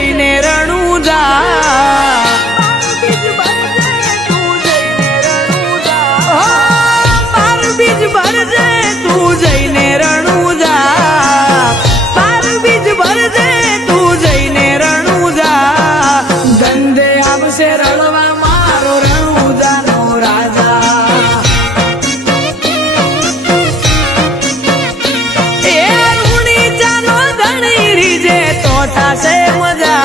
જઈને રણુજા પાર બીજ ભરજે તું જઈને રણુજા પાર બીજ ભરજે તું જઈને રણુજા ધંધે આવશે રણવા મારો રણુજાનો રાજા એ રૂણી ચાનો ધણી રીજે તો થાશે મજા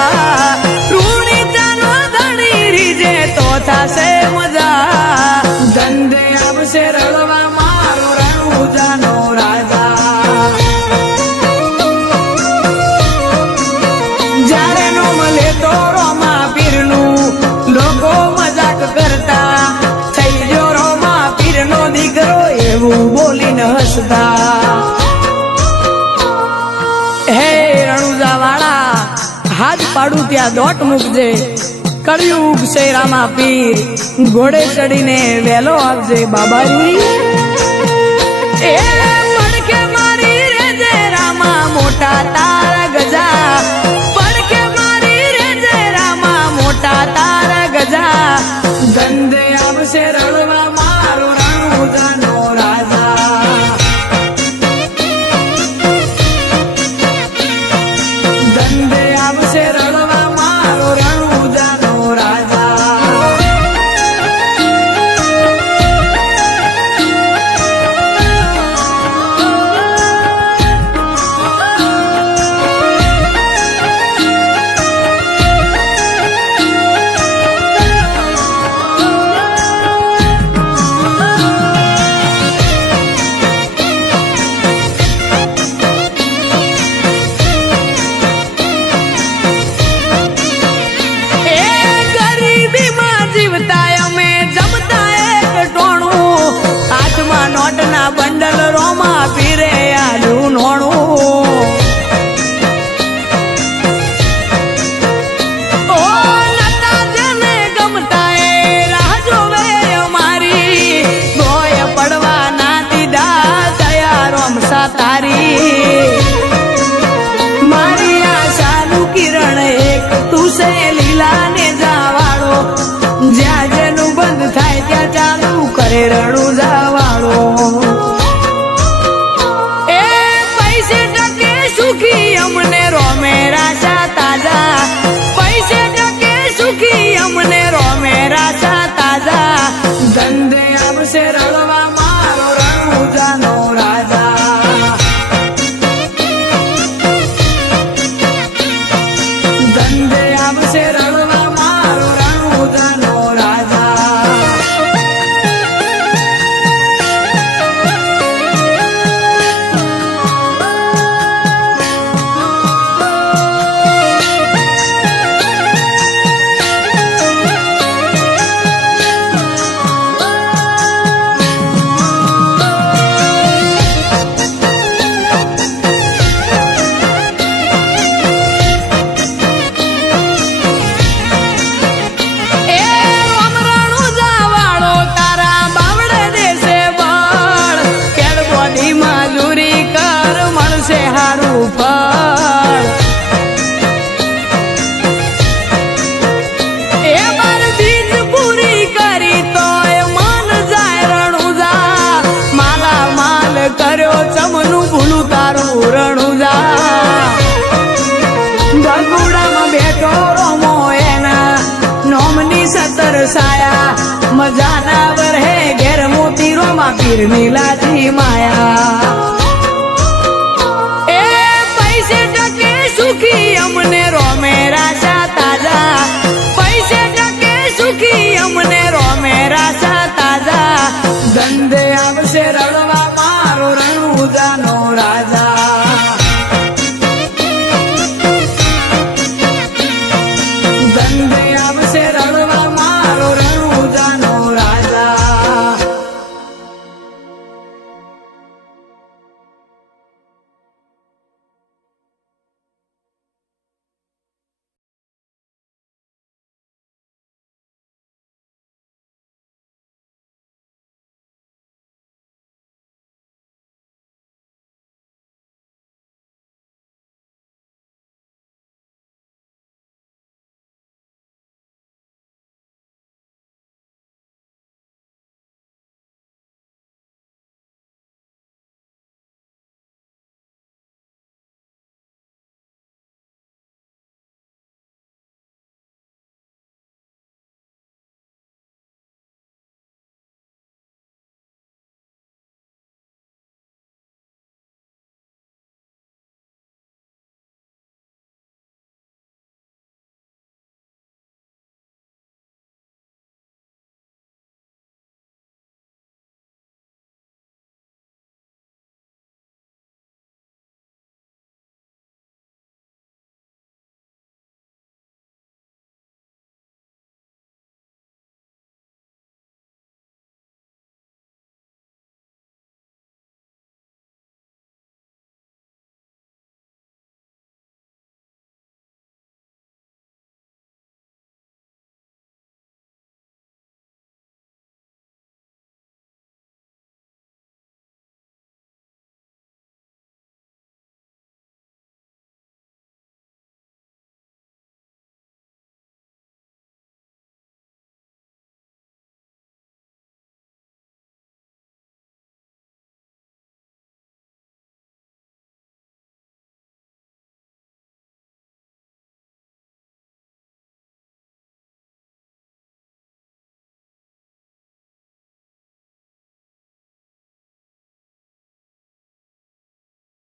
રૂણી ચાનો ધણી રીજે તો થાશે મજા ધંધે આવશે રણવા મારો રણુજાનો રાજા જ્યારે નો મળે તો રોમા પીરનું લોકો મજાક કરતા થઈ ગયો રોમા પીરનો દીકરો એવું બોલીને હસતા હે રણુજા વાળા હાથ પાડું ત્યાં દોટ મૂકજે કળિયુગ શેરામાં પીર ઘોડે ચડીને વેલો આવજે બાબાજી એ પડકે મારી રેજે રામા મોટા તારા ગજા પડકે મારી રેજે રામા મોટા તારા ગજા ધંધે આવશે રણવા મારો રણુજાનો રાજા ધંધે આવશે રણવા મારો રણુજાનો રાજા નોટના બંડલ રોમા પીરે આલું નોણું ઓ નતા જેને ગમતા એ રાહ જોવે અમારી ગોય પડવા ના દીધા દયા રોમસા તારી મારી આશાનું કિરણ એક તું છે લીલા ને જાવાળો જ્યાં જેનું બંધ થાય ત્યાં ચાલુ કરે રણુજા વાળો એ પૈસે ટકે સુખી અમને રોમે રાશા તાજા પૈસે ટકે સુખી અમને રોમે રાશા તાજા ધંધે આવશે રણવા મારો રણુજાનો રાજા ધંધે આવશે રણવા મારો રણુજાનો રાજા કર્યો ચમનું ભૂલું તારું રણુજા ગગુડામાં બેઠો રોમો એના નોમની સતર સાયા મજાના વરહે ઘેર મોતી રોમા પીરની લાજી માયા